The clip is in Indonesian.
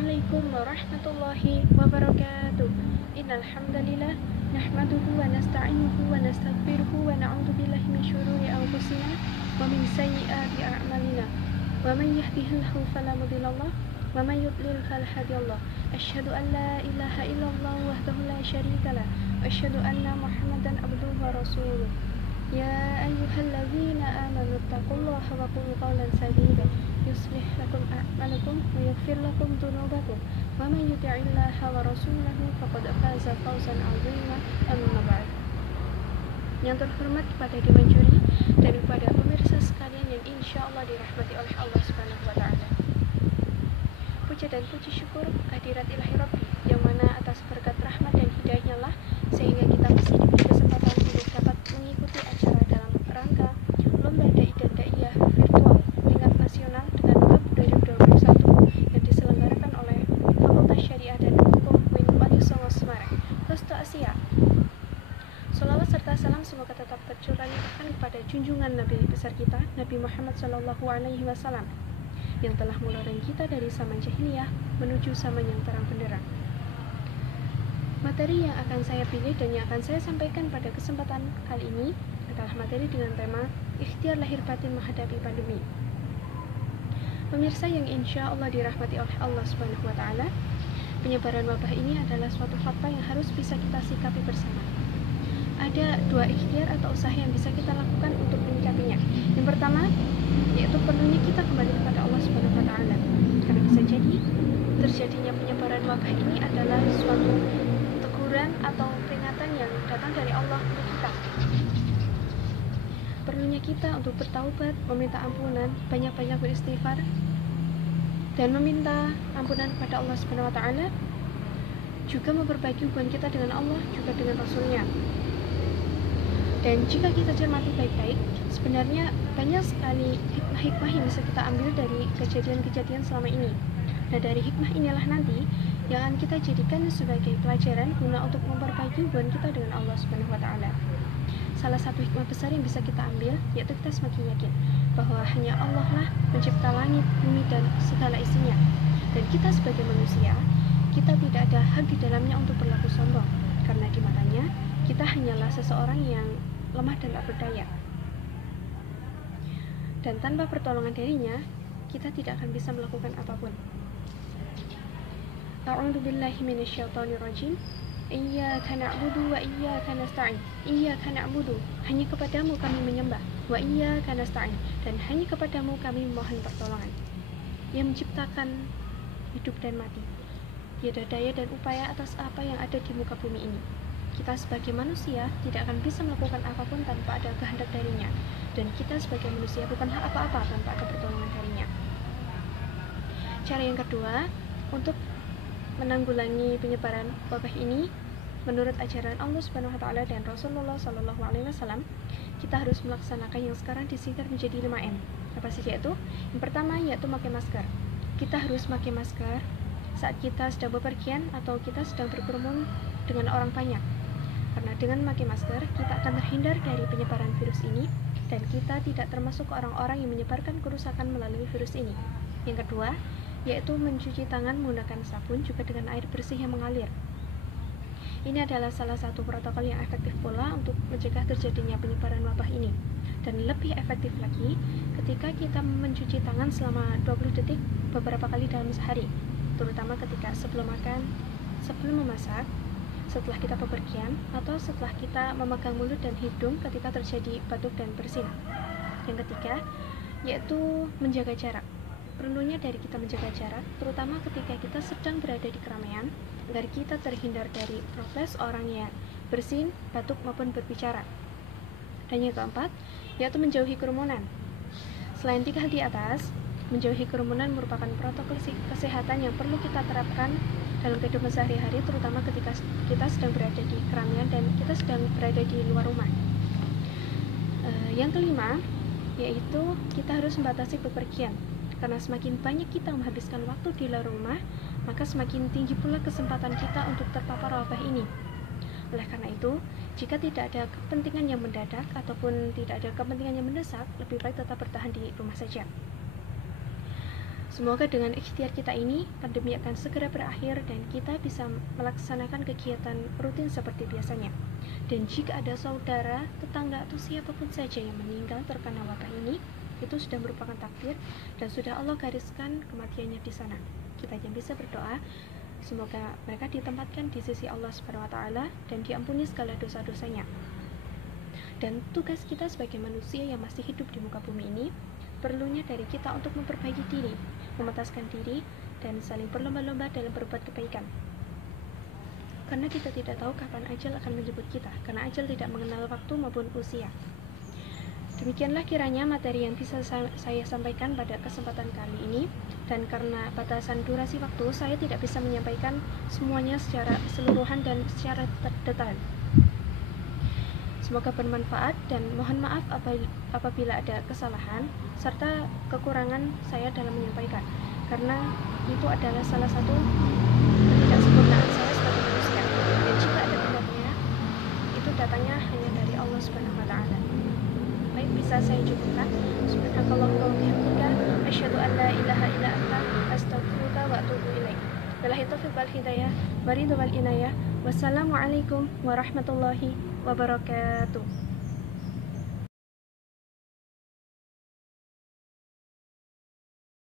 Assalamualaikum warahmatullahi wabarakatuh. Innal hamdalillah nahmaduhu wa nasta'inuhu wa nastaghfiruhu wa na'udzu billahi min syururi anfusina wa min sayyiati a'malina. Wa man yahdihillahu fala mudhillalah wa man yudlil fala hadiyalah. Asyhadu an la ilaha illallah wahdahu la syarikalah wa asyhadu anna Muhammadan abduhu wa rasuluh. Ya ayyuhalladzina amanu taqullaha wa qulu qawlan sadida yuslih lakum a'malakum wa yaghfir lakum dhunubakum wa man yuti'illaha wa rasulahu faqad faza fawzan 'azima. Amma ba'd. Yang terhormat kepada Dewan Juri dan kepada pemirsa sekalian yang insyaallah dirahmati oleh Allah Subhanahu wa taala. Puja dan puji syukur kehadirat Ilahi Rabbi yang mana atas berkat rahmat dan hidayahnya lah sehingga kita masih diberi kesempatan untuk dapat mengikuti acara dalam rangka Lomba Dai dan Daiyah Virtual tingkat nasional dengan BAB 2021 yang diselenggarakan oleh Fakultas Syariah dan Hukum UIN Wanisongo Semarang, Kosta Asia. Salawat serta salam semoga tetap tercurahkan kepada junjungan Nabi besar kita, Nabi Muhammad SAW, yang telah melarang kita dari zaman jahiliyah menuju zaman yang terang benderang. Materi yang akan saya pilih dan yang akan saya sampaikan pada kesempatan kali ini adalah materi dengan tema Ikhtiar Lahir Batin Menghadapi Pandemi. Pemirsa yang insya Allah dirahmati oleh Allah Subhanahu wa taala, penyebaran wabah ini adalah suatu fakta yang harus bisa kita sikapi bersama. Ada dua ikhtiar atau usaha yang bisa kita lakukan untuk menyikapinya. Yang pertama, yaitu perlunya kita kembali kepada Allah Subhanahu wa taala. Karena bisa jadi terjadinya penyebaran wabah ini adalah suatu teguran atau peringatan yang datang dari Allah untuk kita. Perlunya kita untuk bertaubat, meminta ampunan, banyak-banyak beristighfar, dan meminta ampunan kepada Allah Subhanahu wa taala, juga memperbaiki hubungan kita dengan Allah, juga dengan Rasul-Nya. Dan jika kita cermati baik-baik, sebenarnya banyak sekali hikmah-hikmah yang bisa kita ambil dari kejadian-kejadian selama ini. Nah, dari hikmah inilah nanti yang akan kita jadikan sebagai pelajaran guna untuk memperbaiki hubungan kita dengan Allah Subhanahu wa taala. Salah satu hikmah besar yang bisa kita ambil yaitu kita semakin yakin bahwa hanya Allah lah pencipta langit, bumi, dan segala isinya. Dan kita sebagai manusia, kita tidak ada hak di dalamnya untuk berlaku sombong, karena di matanya kita hanyalah seseorang yang lemah dan tak berdaya. Dan tanpa pertolongan darinya, kita tidak akan bisa melakukan apapun. A'udzubillahi minasyaitonirrajim. Iyyaka na'budu wa iyyaka nasta'in. Iyyaka na'budu, hanya kepadamu kami menyembah. Wa iyyaka nasta'in, dan hanya kepadamu kami memohon pertolongan. Yang menciptakan hidup dan mati. Tiada daya dan upaya atas apa yang ada di muka bumi ini. Kita sebagai manusia tidak akan bisa melakukan apapun tanpa ada kehendak darinya. Dan kita sebagai manusia bukanlah apa-apa tanpa ada pertolongan darinya. Cara yang kedua, untuk menanggulangi penyebaran wabah ini, menurut ajaran Allah Subhanahu wa taala dan Rasulullah sallallahu alaihi wasallam, kita harus melaksanakan yang sekarang disingkat menjadi 5M. Apa saja itu? Yang pertama yaitu pakai masker. Kita harus pakai masker saat kita sedang bepergian atau kita sedang berkerumun dengan orang banyak. Karena dengan memakai masker, kita akan terhindar dari penyebaran virus ini dan kita tidak termasuk orang-orang yang menyebarkan kerusakan melalui virus ini. Yang kedua, yaitu mencuci tangan menggunakan sabun juga dengan air bersih yang mengalir. Ini adalah salah satu protokol yang efektif pula untuk mencegah terjadinya penyebaran wabah ini. Dan lebih efektif lagi ketika kita mencuci tangan selama 20 detik beberapa kali dalam sehari, terutama ketika sebelum makan, sebelum memasak, setelah kita bepergian, atau setelah kita memegang mulut dan hidung ketika terjadi batuk dan bersin. Yang ketiga, yaitu menjaga jarak. Perlunya dari kita menjaga jarak, terutama ketika kita sedang berada di keramaian, agar kita terhindar dari droplet orang yang bersin, batuk, maupun berbicara. Dan yang keempat, yaitu menjauhi kerumunan. Selain 3 hal di atas, menjauhi kerumunan merupakan protokol kesehatan yang perlu kita terapkan dalam kehidupan sehari-hari, terutama ketika kita sedang berada di keramaian dan kita sedang berada di luar rumah. Yang kelima, yaitu kita harus membatasi bepergian. Karena semakin banyak kita menghabiskan waktu di luar rumah, maka semakin tinggi pula kesempatan kita untuk terpapar wabah ini. Oleh karena itu, jika tidak ada kepentingan yang mendadak ataupun tidak ada kepentingan yang mendesak, lebih baik tetap bertahan di rumah saja. Semoga dengan ikhtiar kita ini, pandemi akan segera berakhir dan kita bisa melaksanakan kegiatan rutin seperti biasanya. Dan jika ada saudara, tetangga, atau siapapun saja yang meninggal terkena wabah ini, itu sudah merupakan takdir dan sudah Allah gariskan kematiannya di sana. Kita yang bisa berdoa, semoga mereka ditempatkan di sisi Allah Subhanahu wa taala dan diampuni segala dosa-dosanya. Dan tugas kita sebagai manusia yang masih hidup di muka bumi ini, perlunya dari kita untuk memperbaiki diri, memetaskan diri, dan saling berlomba-lomba dalam berbuat kebaikan. Karena kita tidak tahu kapan ajal akan menjemput kita, karena ajal tidak mengenal waktu maupun usia. Demikianlah kiranya materi yang bisa saya sampaikan pada kesempatan kali ini, dan karena batasan durasi waktu, saya tidak bisa menyampaikan semuanya secara keseluruhan dan secara detail. Semoga bermanfaat dan mohon maaf apabila ada kesalahan serta kekurangan saya dalam menyampaikan, karena itu adalah salah satu ketidaksempurnaan saya sebagai manusia, dan jika ada benarnya, itu datangnya hanya dari Allah Subhanahu wa taala. Baik, bisa saya cukupkan. Subhanakallahumma wa bihamdika, asyhadu an la ilaha illa anta, astaghfiruka wa atubu ilaik. Billahi taufiq wal hidayah, wa ridha wal inayah. Wassalamualaikum warahmatullahi wabarakatuh.